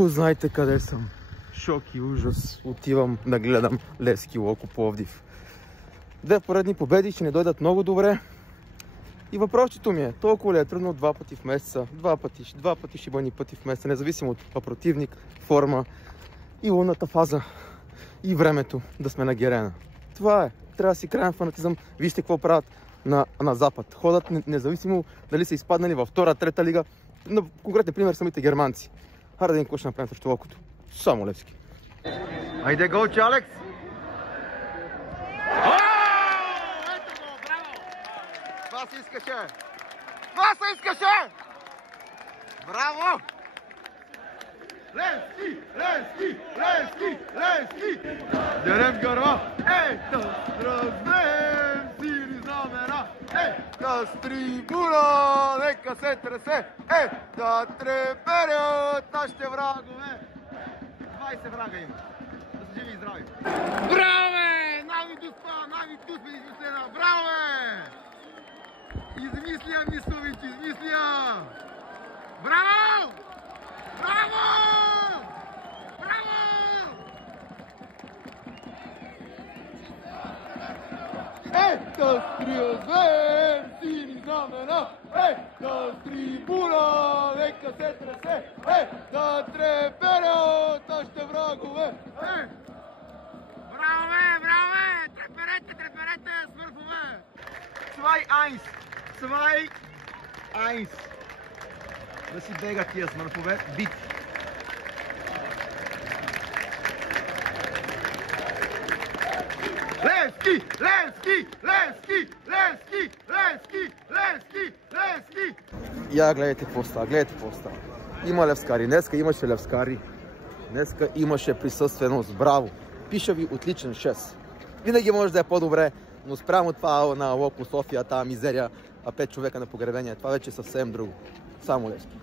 Познайте къде съм. Шок и ужас. Отивам да гледам Левски Локо Пловдив. 2 поредни победи ще не дойдат много добре. И въпросчето ми е, толкова ли е трудно 2 пъти в месеца, 2 пъти шибани пъти в месеца, независимо от противник, форма и лунната фаза и времето да сме на Герена. Това е. Трябва да си краен фанатизъм. Вижте какво правят на Запад. Ходят независимо дали са изпаднали във 2-3 лига. На конкретен пример самите германци. Хайде да им какво ще направим срещу Локото. Само Левски. Айде голче, Алекс! Ето го, браво! Това се искаше! Това се искаше! Браво! Левски! Левски! Левски! Левски! Дерем гърва! Ето! Разберем сини знамена! Да с трибуна! Нека се тресе! Да треперят нашите врагове! 20 врага има! Да са живи и здрави! Браво, бе! Нави дуспа! Нави дуспа измислена! Браво, бе! Измисля, Мислович! Измисля! Браво! Браво! Браво! Да стриозем сини знамена! Да с трибуна! Нека се тресе! Да треперят нашите врагове! Браво, бе! Браво, бе! Треперете, треперете, смърфове! 2-1! 2-1! Да си бегат тия смърфове, бит! Левски! Левски! Левски! Левски! Левски! Левски! Левски! Я гледайте какво става, гледайте какво става. Има левскари, днеска имаше левскари. Днеска имаше присъственост, браво. Пиша ви отличен 6. Винаги може да е по-добре, но спрямо това на Локо София, тази мизерия, а 5 човека на погребение, това вече е съвсем друго. Само Левски.